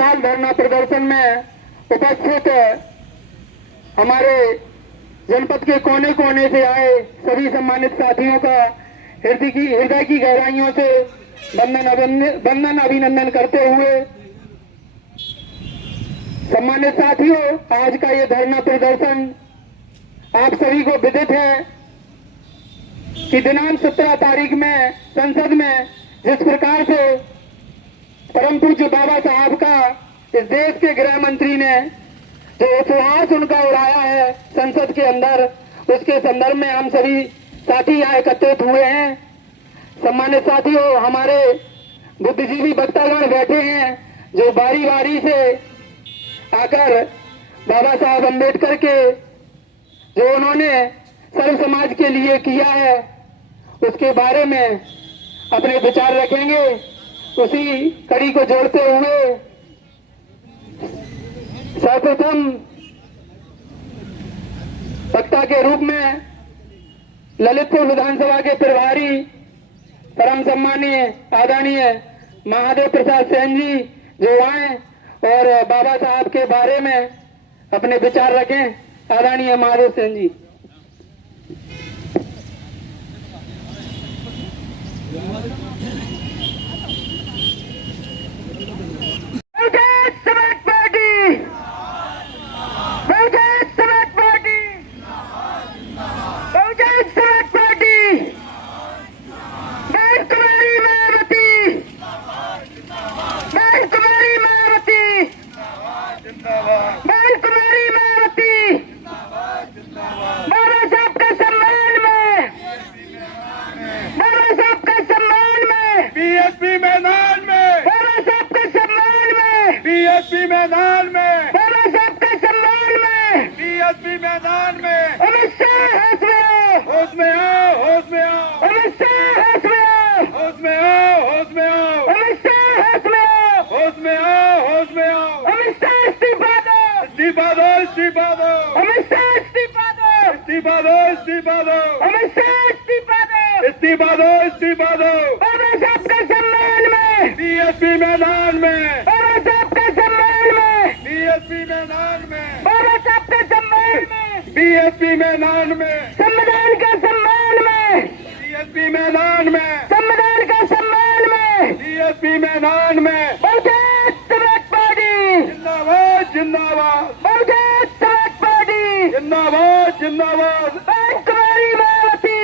विशाल धरना प्रदर्शन में उपस्थित हमारे जनपद के कोने कोने से आए सभी सम्मानित साथियों का हृदय की गहराइयों से वंदन अभिनंदन करते हुए, सम्मानित साथियों, आज का ये धरना प्रदर्शन आप सभी को विदित है कि दिनांक 17 तारीख में संसद में जिस प्रकार से परम पूज्य बाबा साहब का इस देश के गृह मंत्री ने जो उपहास उनका उड़ाया है संसद के अंदर, उसके संदर्भ में हम सभी साथी यहाँ एकत्रित हुए हैं। सम्मानित साथियों, हमारे बुद्धिजीवी वक्तागण बैठे हैं जो बारी बारी से आकर बाबा साहब अम्बेडकर के जो उन्होंने सर्व समाज के लिए किया है उसके बारे में अपने विचार रखेंगे। उसी कड़ी को जोड़ते हुए सर्वप्रथम वक्ता के रूप में ललितपुर विधानसभा के प्रभारी परम सम्मानीय आदरणीय महादेव प्रसाद सेन जी जो आए और बाबा साहब के बारे में अपने विचार रखें। आदरणीय महादेव सेन जी। बीएसपी मैदान में, बाबा साहब के सम्मान में, बीएसपी मैदान में, अमित शाह होश में आओ, होश में आओ, होश में आओ, अमित शाह होश में आओ, होश में आओ, होश में आओ, अमित शाह होश में आओ, होश में आओ, होश में आओ, अमित शाह इस्तीफा दो, इस्तीफा दो, इस्तीफा दो, अमित शाह इस्तीफा दो, इस्तीफा दो, इस्तीफा दो, अमित शाह इस्तीफा दो, इस्तीफा दो, इस्तीफा दो, बाबा साहब के सम्मान में, बीएसपी मैदान में, बाबा साहब के सम्मान में, बीएसपी मैदान में, बाबा साहब के सम्मान में, बीएसपी मैदान में, संविधान के सम्मान में, बीएसपी मैदान में, संविधान के सम्मान में, बीएसपी मैदान में, बहुजन समाज पार्टी, जिंदाबाद, जिंदाबाद, बहुजन समाज पार्टी, जिंदाबाद, जिंदाबाद, बहन कुमारी मायावती,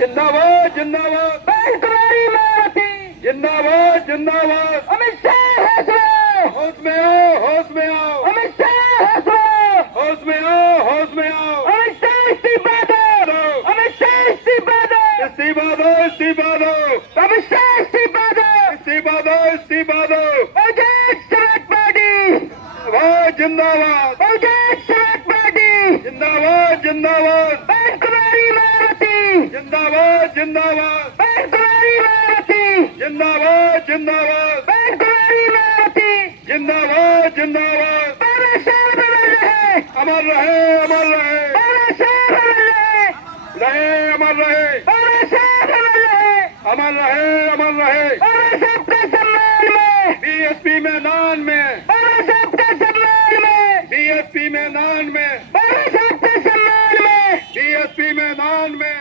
जिंदाबाद, जिंदाबाद, बहन कुमारी मायावती, जिंदाबाद, जिंदाबाद, अमित शाह होश में आओ, होश में आओ, होश में आओ, अमित शाह होश में आओ, होश में आओ, होश में आओ, अमित शाह इस्तीफा दो, अमित शाह इस्तीफा दो, इस्तीफा दो, इस्तीफा दो, अमित शाह इस्तीफा दो, इस्तीफा दो, इस्तीफा दो, बहुजन समाज पार्टी, जिंदाबाद, बहुजन समाज पार्टी, जिंदाबाद, जिंदाबाद, बहन कुमारी मायावती, जिंदाबाद, जिंदाबाद, बहन कुमारी मायावती, जिंदाबाद, जिंदाबाद, बहन कुमारी मायावती, जिंदाबाद, जिंदाबाद, बाबा साहब अमर रहे, अमर रहे, अमर रहे, बाबा साहब अमर रहे, रहे, अमर रहे, बाबा साहब अमर रहे, अमर रहे, अमर रहे, बाबा साहब के सम्मान में, बीएसपी मैदान में, बाबा साहब के सम्मान में, बीएसपी मैदान में, बाबा साहब के सम्मान में, बीएसपी मैदान में,